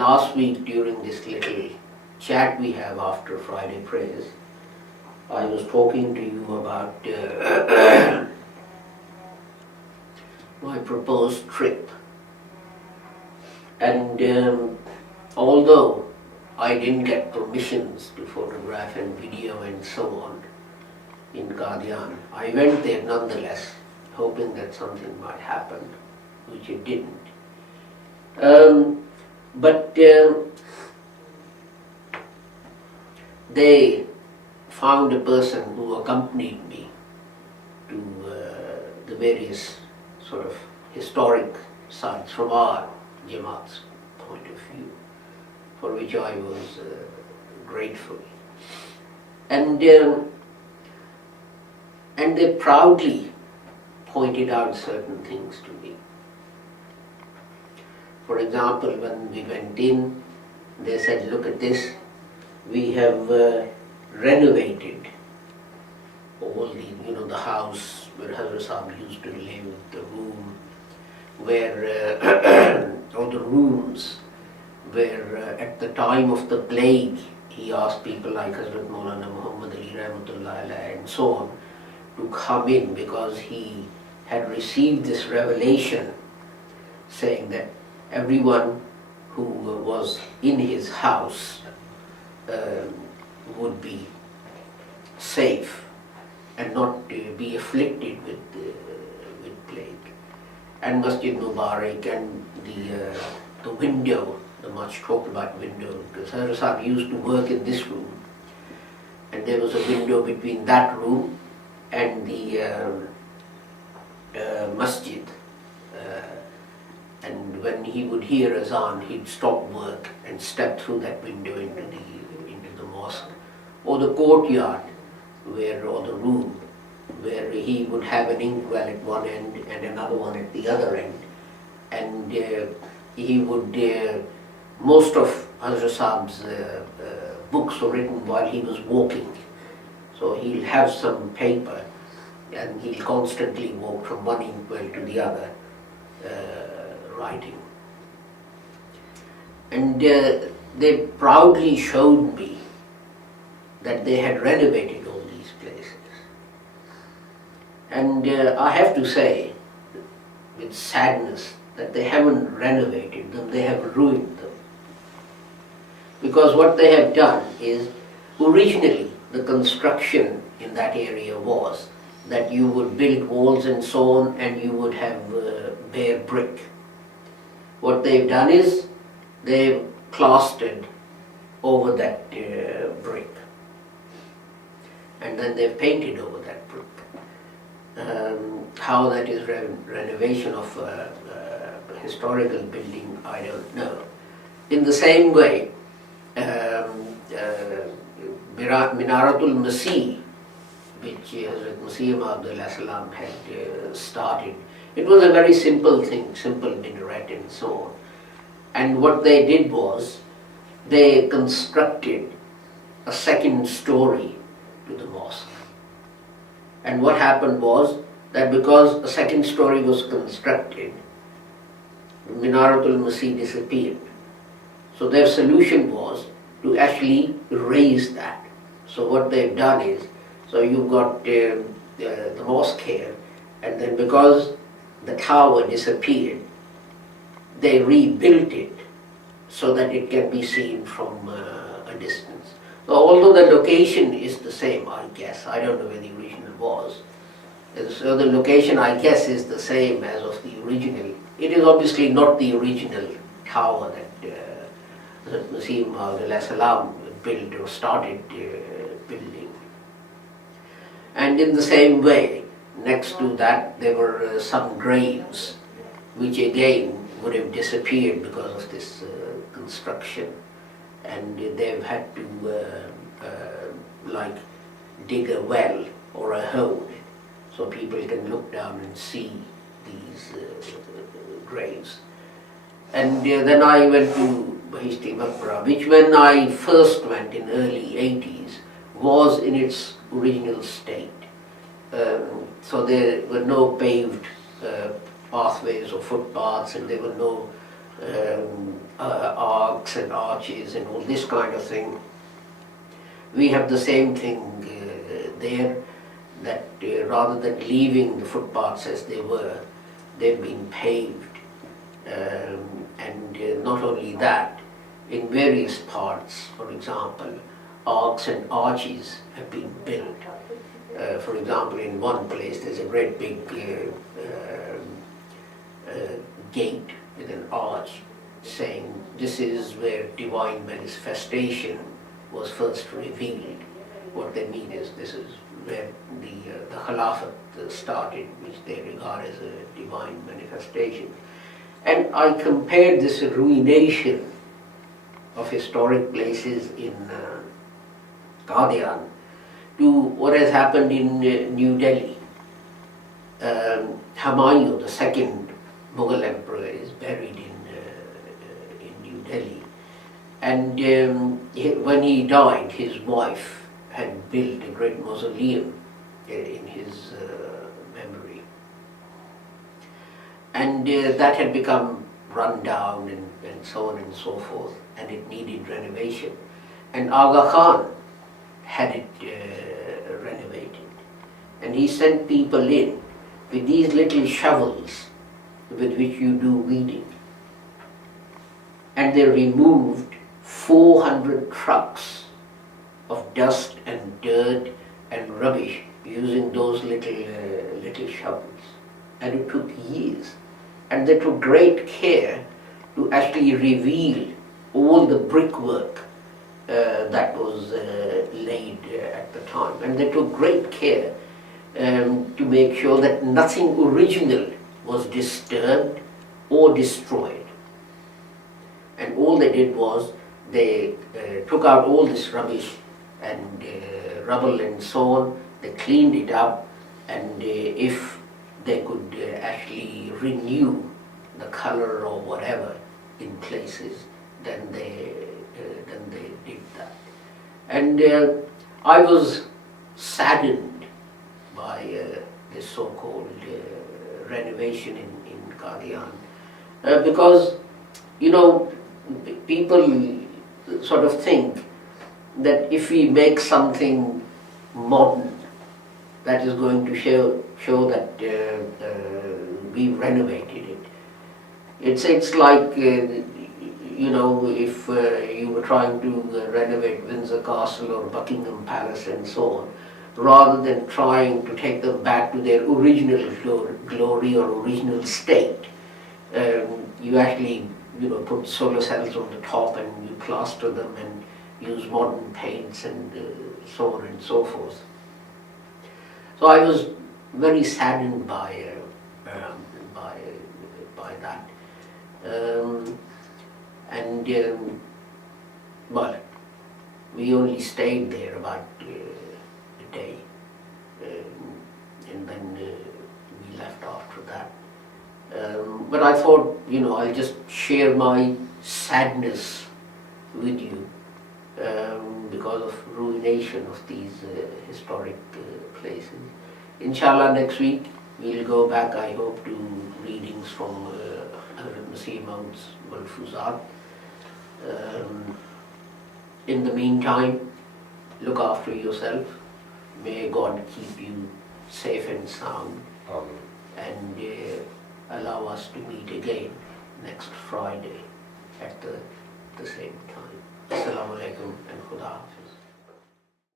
last week during this little chat we have after Friday prayers, I was talking to you about my proposed trip. And although I didn't get permissions to photograph and video and so on in Qadian, I went there nonetheless, hoping that something might happen, which it didn't. But they found a person who accompanied me to the various sort of historic sites from our Jamaat's point of view, for which I was grateful. And they proudly pointed out certain things to me. For example, when we went in, they said, look at this, we have renovated all the house where Hazrat Sahib used to live, the room where, all the rooms where at the time of the plague, he asked people like Hazrat Maulana Muhammad Ali Rahmatullah Alayhi and so on to come in, because he had received this revelation saying that everyone who was in his house would be safe and not be afflicted with plague. And Masjid Mubarak and the window, the much talked about window, because Hazrat Sahib used to work in this room, and there was a window between that room and the masjid. And when he would hear azan, he'd stop work and step through that window into the mosque, or the courtyard, or the room, where he would have an inkwell at one end and another one at the other end. And he would, most of Hazrat Sahib's books were written while he was walking. So he'll have some paper and he'll constantly walk from one inkwell to the other, writing. And they proudly showed me that they had renovated all these places. And I have to say, with sadness, that they haven't renovated them, they have ruined them. Because what they have done is, originally the construction in that area was that you would build walls and so on, and you would have bare brick. What they've done is, they've plastered over that brick. And then they've painted over that brick. How that is renovation of a historical building, I don't know. In the same way, Minaratul Massih, which Hazrat Massih had started, it was a very simple thing, simple minaret and so on. And what they did was, they constructed a second story to the mosque. And what happened was that because a second story was constructed, Minaratul Massih disappeared. So their solution was to actually raise that. So what they've done is, so you've got the mosque here, and then because the tower disappeared, they rebuilt it so that it can be seen from a distance. So although the location is the same, I guess, I don't know where the original was, so the location, I guess, is the same as of the original. It is obviously not the original tower that Massih built or started building. And in the same way, next to that, there were some graves, which again would have disappeared because of this construction. And they've had to like dig a well or a hole, so people can look down and see these graves. And then I went to Bahishti Maqbara, which when I first went in early 80s was in its original state. So there were no paved pathways or footpaths, and there were no arcs and arches and all this kind of thing. We have the same thing there, that rather than leaving the footpaths as they were, they've been paved. And not only that, in various parts, for example, arcs and arches have been built. For example, in one place there's a great big gate with an arch saying this is where divine manifestation was first revealed. What they mean is this is where the khilafat started, which they regard as a divine manifestation. And I compared this ruination of historic places in Qadian to what has happened in New Delhi. Humayun, the second Mughal emperor, is buried in New Delhi. And when he died, his wife had built a great mausoleum in his memory. And that had become run down and so on and so forth, and it needed renovation. And Aga Khan had it renovated. And he sent people in with these little shovels with which you do weeding. And they removed 400 trucks of dust and dirt and rubbish using those little shovels. And it took years. And they took great care to actually reveal all the brickwork that was laid at the time. And they took great care to make sure that nothing original was disturbed or destroyed. And all they did was they took out all this rubbish and rubble and so on. They cleaned it up, and if they could actually renew the color or whatever in places, then they did that. And I was saddened by this so-called renovation in Qadian because, you know, people sort of think that if we make something modern, that is going to show that we renovated it. It's like, you know, if you were trying to renovate Windsor Castle or Buckingham Palace and so on, rather than trying to take them back to their original glory or original state, you actually, you know, put solar cells on the top and you plaster them and use modern paints and so on and so forth. So I was very saddened by that. But we only stayed there about a day, and then we left after that. But I thought, you know, I'll just share my sadness with you because of ruination of these historic places. Inshallah, next week we'll go back, I hope, to readings from Hazrat Massih Maud's Malfuzat. In the meantime, look after yourself. May God keep you safe and sound. And allow us to meet again next Friday at the same time. Assalamu alaikum and Khuda Hafiz.